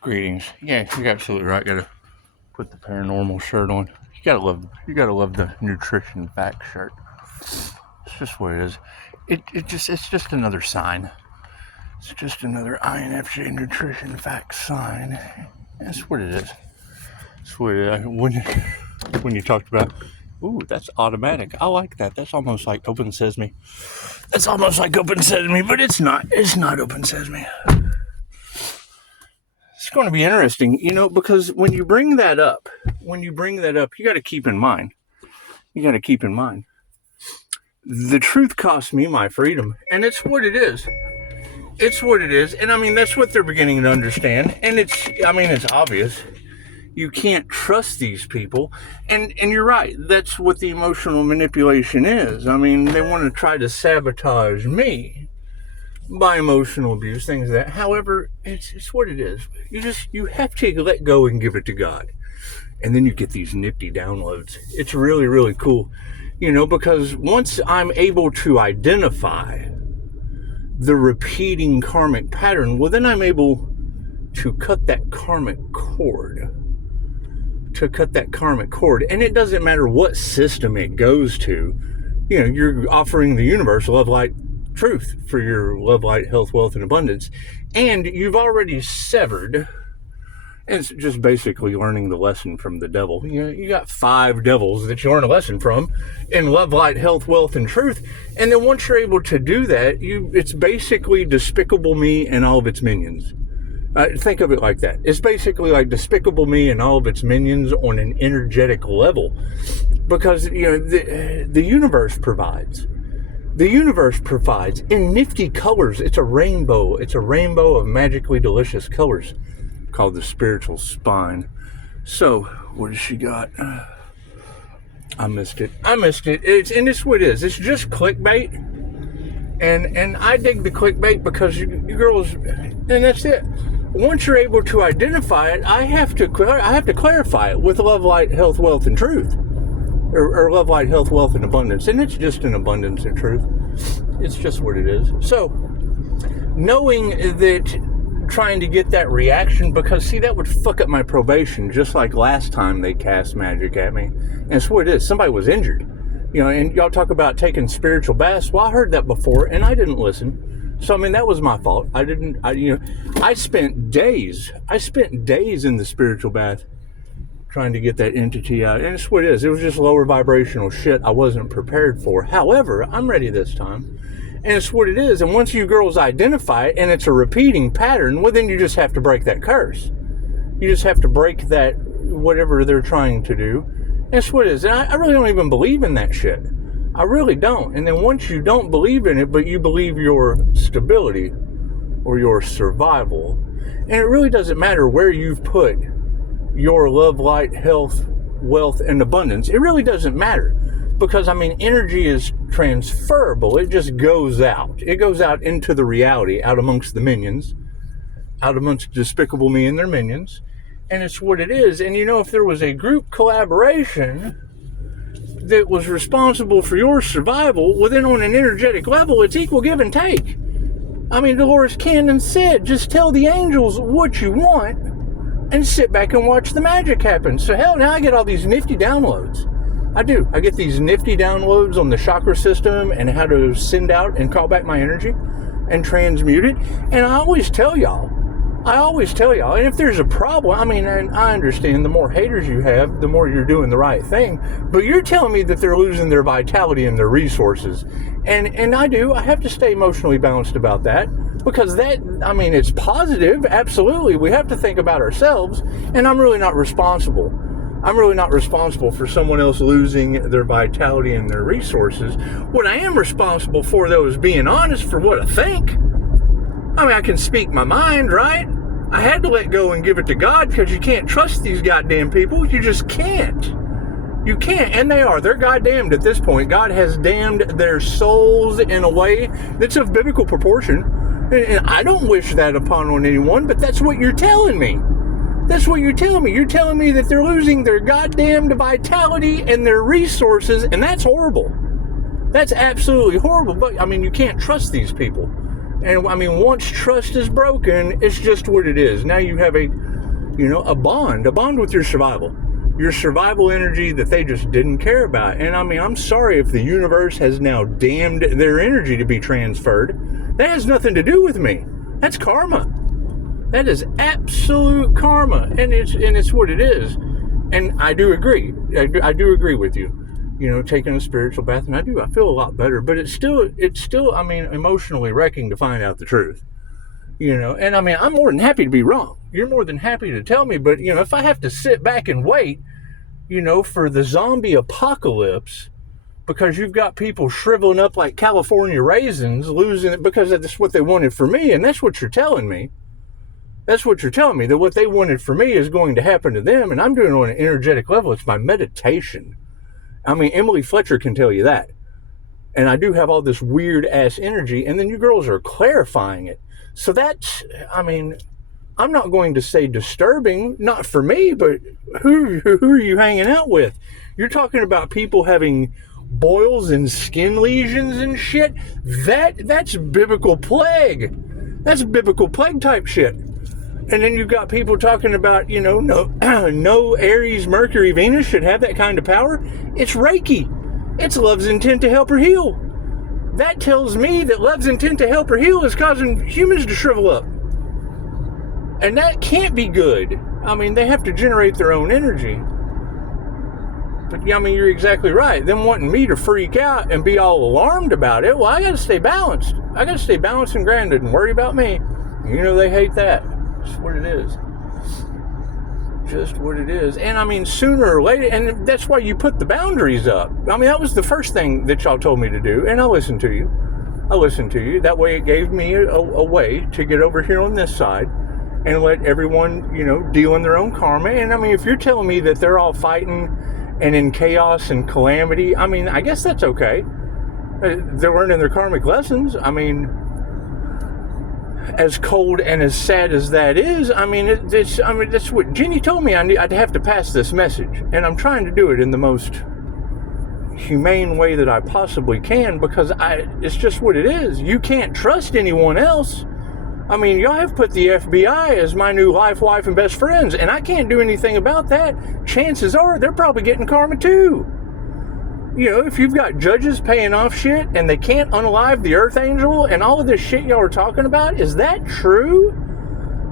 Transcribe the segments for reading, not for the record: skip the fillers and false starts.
Greetings. Yeah, you're absolutely right. Gotta put the paranormal shirt on. You gotta love the nutrition fact shirt. It's just what it is. It's just another sign. It's just another INFJ nutrition fact sign. That's what it is. That's what it is. When you talked about, ooh, that's automatic. I like that. That's almost like open sesame. That's almost like open sesame, but it's not. It's not open sesame. It's going to be interesting, because when you bring that up, you got to keep in mind. The truth cost me my freedom, and it's what it is. It's what it is, and I mean, that's what they're beginning to understand, and it's obvious. You can't trust these people, and you're right, that's what the emotional manipulation is. I mean, they want to try to sabotage me by emotional abuse, things like that. However, it's what it is. You have to let go and give it to God. And then you get these nifty downloads. It's really, really cool, because once I'm able to identify the repeating karmic pattern, well, then I'm able to cut that karmic cord. And it doesn't matter what system it goes to. You're offering the universe love, light, truth for your love, light, health, wealth, and abundance. And you've already severed. It's just basically learning the lesson from the devil. You got 5 devils that you learn a lesson from in love, light, health, wealth, and truth. And then once you're able to do that, it's basically Despicable Me and all of its minions. Think of it like that. It's basically like Despicable Me and all of its minions on an energetic level. Because, the universe provides. The universe provides in nifty colors. It's a rainbow. It's a rainbow of magically delicious colors called the spiritual spine. So, what does she got? I missed it. And it's what it is. It's just clickbait. And I dig the clickbait because you girls, and that's it. Once you're able to identify it, I have to clarify it with love, light, health, wealth, and truth. Or love, light, health, wealth, and abundance. And it's just an abundance of truth. It's just what it is. So, knowing that, trying to get that reaction, because, see, that would fuck up my probation, just like last time they cast magic at me. And it's what it is. Somebody was injured. And y'all talk about taking spiritual baths. Well, I heard that before, and I didn't listen. So, I mean, that was my fault. I spent days in the spiritual bath trying to get that entity out. And it's what it is. It was just lower vibrational shit I wasn't prepared for. However, I'm ready this time. And it's what it is. And once you girls identify it and it's a repeating pattern, well, then you just have to break that curse. You just have to break that, whatever they're trying to do. And it's what it is. And I really don't even believe in that shit. I really don't. And then once you don't believe in it, but you believe your stability or your survival, and it really doesn't matter where you've put your love, light, health, wealth, and abundance. It really doesn't matter because, energy is transferable. It just goes out. It goes out into the reality, out amongst the minions, out amongst Despicable Me and their minions. And it's what it is. And if there was a group collaboration that was responsible for your survival, well, then on an energetic level, it's equal give and take. Dolores Cannon said, just tell the angels what you want and sit back and watch the magic happen. So hell, now I get all these nifty downloads. I do. I get these nifty downloads on the chakra system and how to send out and call back my energy and transmute it. And I always tell y'all, and if there's a problem, and I understand the more haters you have, the more you're doing the right thing. But you're telling me that they're losing their vitality and their resources. And I have to stay emotionally balanced about that. Because that, it's positive, absolutely. We have to think about ourselves, and I'm really not responsible. I'm really not responsible for someone else losing their vitality and their resources. What I am responsible for, though, is being honest for what I think. I can speak my mind, right? I had to let go and give it to God because you can't trust these goddamn people. You just can't. You can't, and they're goddamned at this point. God has damned their souls in a way that's of biblical proportion. And I don't wish that upon anyone, but that's what you're telling me. That's what you're telling me. You're telling me that they're losing their goddamned vitality and their resources, and that's horrible. That's absolutely horrible. But, you can't trust these people. And I mean, once trust is broken, it's just what it is. Now you have a bond with your survival energy that they just didn't care about. And I mean, I'm sorry if the universe has now damned their energy to be transferred. That has nothing to do with me. That's karma. That is absolute karma, and it's what it is. And I do agree. I do agree with you. Taking a spiritual bath, and I feel a lot better. But it's still, I mean, emotionally wrecking to find out the truth. And I mean, I'm more than happy to be wrong. You're more than happy to tell me. But if I have to sit back and wait, for the zombie apocalypse, because you've got people shriveling up like California raisins, losing it because that's what they wanted for me, and that's what you're telling me. That's what you're telling me, that what they wanted for me is going to happen to them, and I'm doing it on an energetic level. It's my meditation. I mean, Emily Fletcher can tell you that. And I do have all this weird-ass energy, and then you girls are clarifying it. So that's, I mean, I'm not going to say disturbing, not for me, but who are you hanging out with? You're talking about people having boils and skin lesions and shit. That's biblical plague. That's biblical plague type shit. And then you've got people talking about, no Aries, Mercury, Venus should have that kind of power. It's Reiki. It's love's intent to help her heal. That tells me that love's intent to help her heal is causing humans to shrivel up. And that can't be good. I mean, they have to generate their own energy. But, I mean, you're exactly right. Them wanting me to freak out and be all alarmed about it, well, I got to stay balanced. I got to stay balanced and grounded and worry about me. They hate that. Just what it is. Just what it is. And I mean, sooner or later, and that's why you put the boundaries up. I mean, that was the first thing that y'all told me to do, and I listened to you. That way it gave me a way to get over here on this side and let everyone, deal in their own karma. And I mean, if you're telling me that they're all fighting and in chaos and calamity, I mean, I guess that's okay. They're learning their karmic lessons. I mean, as cold and as sad as that is, I mean, that's what Jenny told me. I'd have to pass this message, and I'm trying to do it in the most humane way that I possibly can, because it's just what it is. You can't trust anyone else. I mean, y'all have put the FBI as my new life, wife, and best friends, and I can't do anything about that. Chances are they're probably getting karma too. If you've got judges paying off shit and they can't unalive the Earth Angel and all of this shit y'all are talking about, is that true?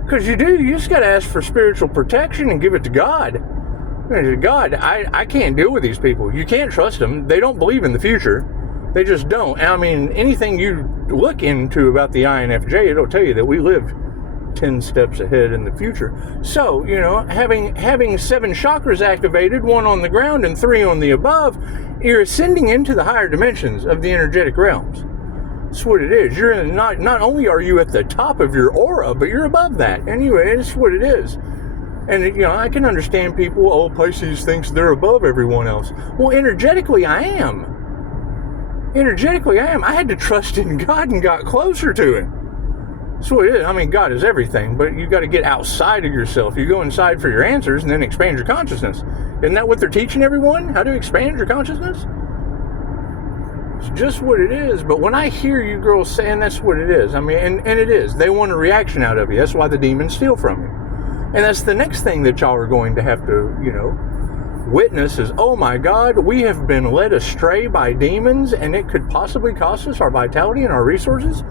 Because you just got to ask for spiritual protection and give it to God. God, I can't deal with these people. You can't trust them. They don't believe in the future. They just don't. And I mean, anything you look into about the INFJ, it'll tell you that we live 10 steps ahead in the future. So, having 7 chakras activated, 1 on the ground and 3 on the above, you're ascending into the higher dimensions of the energetic realms. That's what it is. You're not only are you at the top of your aura, but you're above that. Anyway, it's what it is. And, I can understand people, Pisces thinks they're above everyone else. Well, energetically, I am. I had to trust in God and got closer to Him. That's what it is. I mean, God is everything, but you got to get outside of yourself. You go inside for your answers and then expand your consciousness. Isn't that what they're teaching everyone? How to expand your consciousness? It's just what it is. But when I hear you girls saying that's what it is, I mean, and it is. They want a reaction out of you. That's why the demons steal from you. And that's the next thing that y'all are going to have to, witness is, oh my God, we have been led astray by demons and it could possibly cost us our vitality and our resources.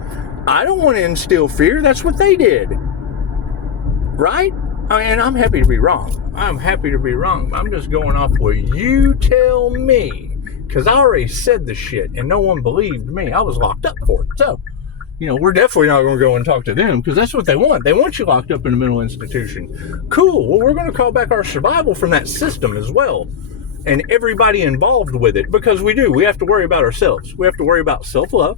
I don't want to instill fear. That's what they did. Right? I mean, I'm happy to be wrong. I'm just going off what you tell me. Because I already said the shit and no one believed me. I was locked up for it. So, we're definitely not going to go and talk to them because that's what they want. They want you locked up in a mental institution. Cool. Well, we're going to call back our survival from that system as well. And everybody involved with it, because we do. We have to worry about ourselves. We have to worry about self-love.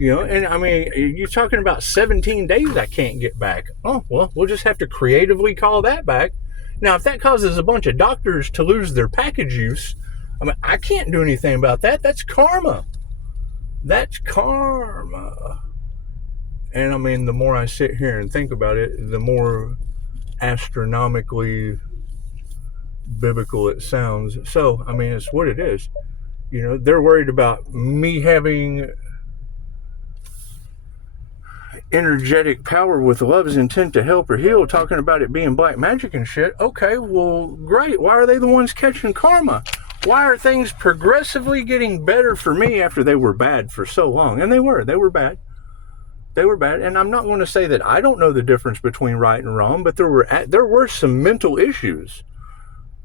And I mean, you're talking about 17 days I can't get back. Oh, well, we'll just have to creatively call that back. Now, if that causes a bunch of doctors to lose their package use, I mean, I can't do anything about that. That's karma. That's karma. And I mean, the more I sit here and think about it, the more astronomically biblical it sounds. So, I mean, it's what it is. They're worried about me having energetic power with love's intent to help or heal, talking about it being black magic and shit. Okay, well, great. Why are they the ones catching karma? Why are things progressively getting better for me after they were bad for so long? And they were bad. They were bad. And I'm not going to say that I don't know the difference between right and wrong, but there were some mental issues.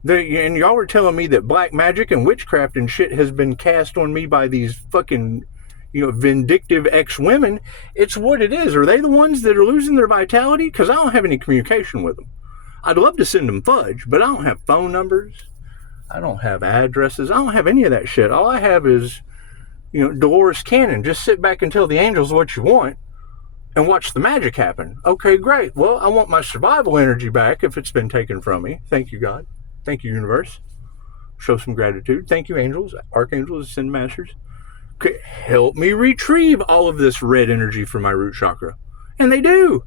And y'all were telling me that black magic and witchcraft and shit has been cast on me by these fucking, vindictive ex-women. It's what it is. Are they the ones that are losing their vitality? Because I don't have any communication with them. I'd love to send them fudge, but I don't have phone numbers. I don't have addresses. I don't have any of that shit. All I have is, Dolores Cannon. Just sit back and tell the angels what you want and watch the magic happen. Okay, great. Well, I want my survival energy back if it's been taken from me. Thank you, God. Thank you, universe. Show some gratitude. Thank you, angels, archangels, ascended masters. Okay, help me retrieve all of this red energy from my root chakra. And they do.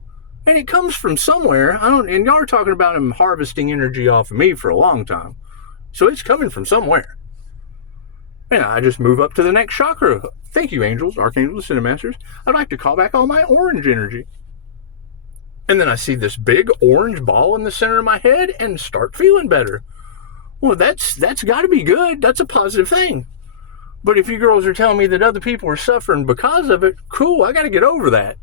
And it comes from somewhere. And y'all are talking about them harvesting energy off of me for a long time. So it's coming from somewhere. And I just move up to the next chakra. Thank you, angels, archangels, ascended masters. I'd like to call back all my orange energy. And then I see this big orange ball in the center of my head and start feeling better. Well, that's got to be good. That's a positive thing. But if you girls are telling me that other people are suffering because of it, cool, I got to get over that.